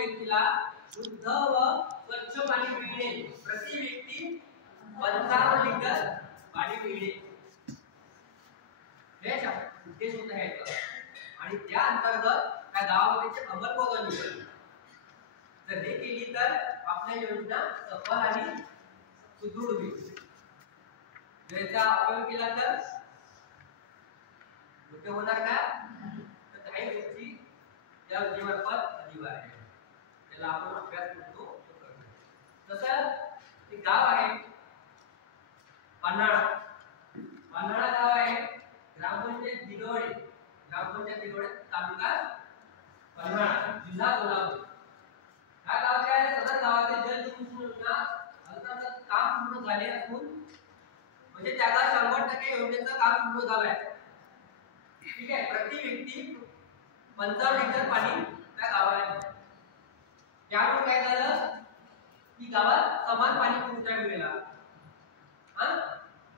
व्यक्तीला शुद्ध व स्वच्छ पाणी मिळणे, प्रति व्यक्ती 55 लिटर पाणी मिळणे, हे उद्देश होता याचा. आणि त्या अंतर्गत त्या गावामध्ये अंमलबजावणी केली. जर हे केली तर आपल्या योजना सफल आणि सुदृढ होईल. जर याचा अपयोग केला तर कुठे होणार का? तर काही गोष्टी त्या योजनेमार्फत अनिवार्य आहे, त्याला आपण अभ्यास करतो. तसं ते गाव आहे पन्हाळा. पन्हाळा गाव आहे, ग्रामपंचायत दिगवडे, ग्रामपंचायत दिगवडे, तालुका पन्हाळा, जिल्हा कोल्हापूर. या गावाच्या सदर गावातील जलजीवन योजना अंतर्गत काम पूर्ण झाले असून म्हणजे त्याला 100% योजनेचं काम पूर्ण झालं आहे. ठीक आहे. प्रति व्यक्ती 55 लिटर पाणी त्या गावाला मिळते. त्यामुळे काय झालं की गावात समान पाणी पुरवठा मिळाला.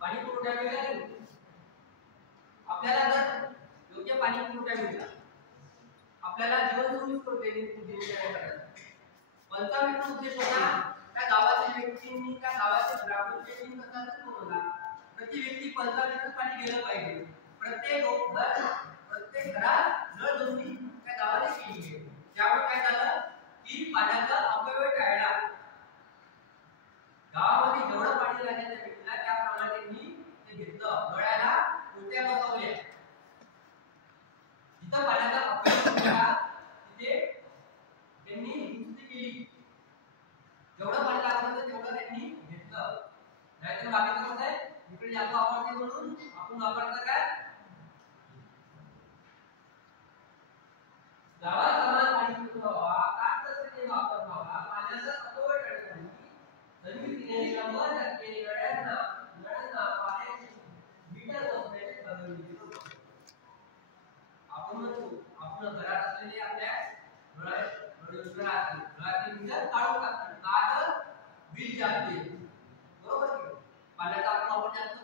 पाणी पुरवठा मिळाला. आपल्याला जर योग्य पाणी पुरवठा मिळाला, आपल्याला जीवन सुरळीत करायचं. 55 लिटर उद्देश होता त्या गावातील व्यक्तींनी, त्या गावातील ग्रामपंचायतींनी कसा ठरवला, प्रति व्यक्ती 55 लिटर पाणी गेलं पाहिजे. प्रत्येक घरात नळ जोडणी त्या गावाने केली आहे. त्यामुळे काय झालं की पाण्याचा अपव्यय टाळला. गावामध्ये जेवढं पाणी लागण्याच्या व्यक्तीला त्याप्रमाणे त्यांनी ते घेतलं. नळाला कोट्या बसवल्या. जिथं पाण्याचा अपव्यय झाला तिथे त्यांनी दुरुस्ती केली. जेवढं पाणी लागतं तेवढं त्यांनी घेतलं. नाहीतर बाकीचं कसं आहे, इकडे जास्त वापरते म्हणून आपण वापरता काय, गावात समान पाणी पुरवावा, काटकसरीने वापर व्हावा, पाण्याचा अपव्यय टाळण्यासाठी जमिनीने 100% नळांना पाण्याची मीटर बसवण्याचे ठरवले होते. आपण म्हणतो आपण घरात असलेले आपल्या नळातील मीटर काढून टाकतो. का तर बिल जाते, बरोबर की? पाण्याचा आपण वापर जास्त